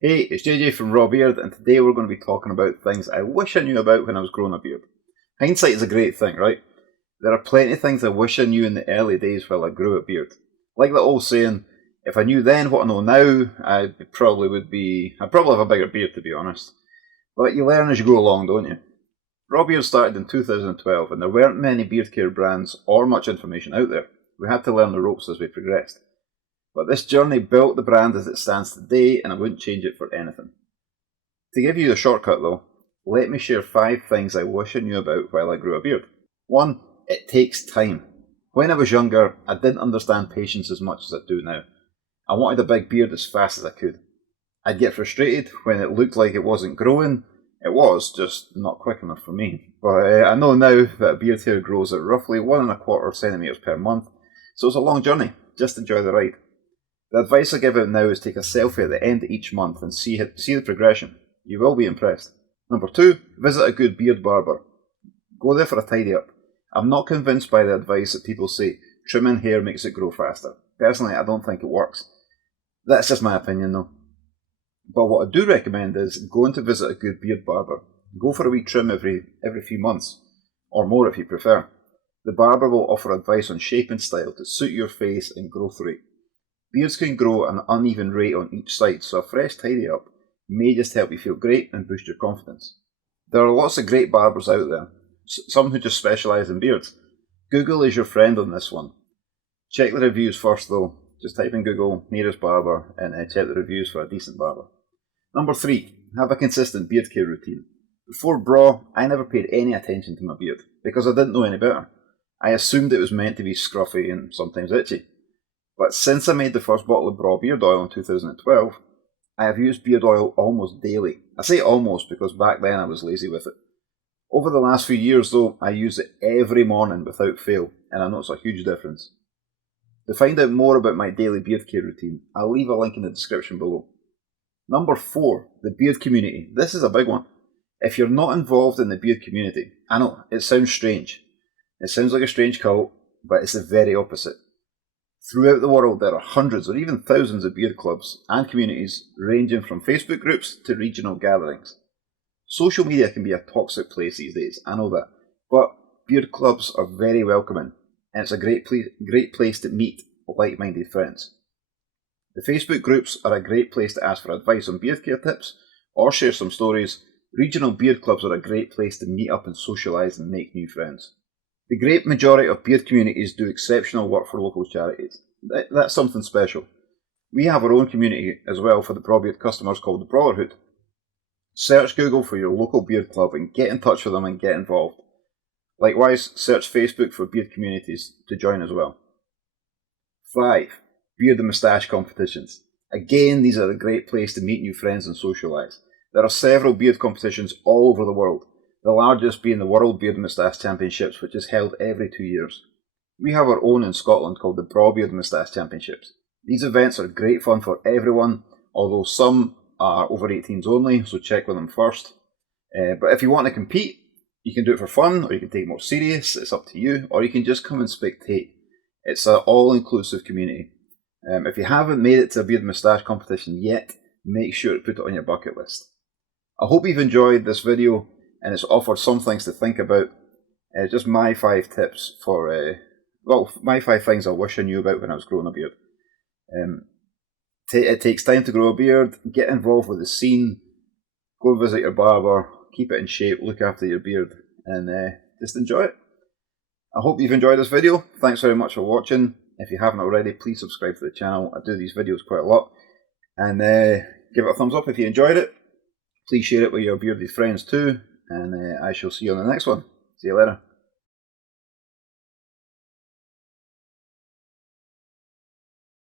Hey, it's JJ from BrawBeard, and today we're going to be talking about things I wish I knew about when I was growing a beard. Hindsight is a great thing, right? There are plenty of things I wish I knew in the early days while I grew a beard. Like the old saying, if I knew then what I know now, I'd probably have a bigger beard, to be honest. But you learn as you go along, don't you? BrawBeard started in 2012, and there weren't many beard care brands or much information out there. We had to learn the ropes as we progressed. But this journey built the brand as it stands today, and I wouldn't change it for anything. To give you a shortcut though, let me share 5 things I wish I knew about while I grew a beard. 1. It takes time. When I was younger, I didn't understand patience as much as I do now. I wanted a big beard as fast as I could. I'd get frustrated when it looked like it wasn't growing. It was, just not quick enough for me. But I know now that beard hair grows at roughly 1¼ centimetres per month, so it's a long journey. Just enjoy the ride. The advice I give out now is take a selfie at the end of each month and see the progression. You will be impressed. Number 2, visit a good beard barber. Go there for a tidy up. I'm not convinced by the advice that people say trimming hair makes it grow faster. Personally, I don't think it works. That's just my opinion though. But what I do recommend is going to visit a good beard barber. Go for a wee trim every few months, or more if you prefer. The barber will offer advice on shape and style to suit your face and growth rate. Beards can grow at an uneven rate on each side, so a fresh tidy up may just help you feel great and boost your confidence. There are lots of great barbers out there, some who just specialise in beards. Google is your friend on this one. Check the reviews first though. Just type in Google nearest barber and check the reviews for a decent barber. Number 3, have a consistent beard care routine. Before Braw, I never paid any attention to my beard because I didn't know any better. I assumed it was meant to be scruffy and sometimes itchy. But since I made the first bottle of Braw beard oil in 2012, I have used beard oil almost daily. I say almost because back then I was lazy with it. Over the last few years though, I use it every morning without fail, and I notice a huge difference. To find out more about my daily beard care routine, I'll leave a link in the description below. Number 4, the beard community. This is a big one. If you're not involved in the beard community, I know, it sounds strange. It sounds like a strange cult, but it's the very opposite. Throughout the world, there are hundreds or even thousands of beard clubs and communities ranging from Facebook groups to regional gatherings. Social media can be a toxic place these days, I know that, but beard clubs are very welcoming, and it's a great place to meet like-minded friends. The Facebook groups are a great place to ask for advice on beard care tips or share some stories. Regional beard clubs are a great place to meet up and socialise and make new friends. The great majority of beard communities do exceptional work for local charities. That's something special. We have our own community as well for the BrawBeard customers called the Brotherhood. Search Google for your local beard club and get in touch with them and get involved. Likewise, search Facebook for beard communities to join as well. 5. Beard and moustache competitions. Again, these are a great place to meet new friends and socialise. There are several beard competitions all over the world. The largest being the World Beard Moustache Championships, which is held every 2 years. We have our own in Scotland called the BrawBeard Moustache Championships. These events are great fun for everyone, although some are over 18s only, so check with them first. But if you want to compete, you can do it for fun, or you can take it more serious, it's up to you, or you can just come and spectate. It's an all-inclusive community. If you haven't made it to a beard moustache competition yet, make sure to put it on your bucket list. I hope you've enjoyed this video, and it's offered some things to think about. Just my 5 tips for, my 5 things I wish I knew about when I was growing a beard. It takes time to grow a beard, get involved with the scene, go and visit your barber, keep it in shape, look after your beard, and just enjoy it. I hope you've enjoyed this video. Thanks very much for watching. If you haven't already, please subscribe to the channel. I do these videos quite a lot. And give it a thumbs up if you enjoyed it. Please share it with your bearded friends too. And I shall see you on the next one. See you later.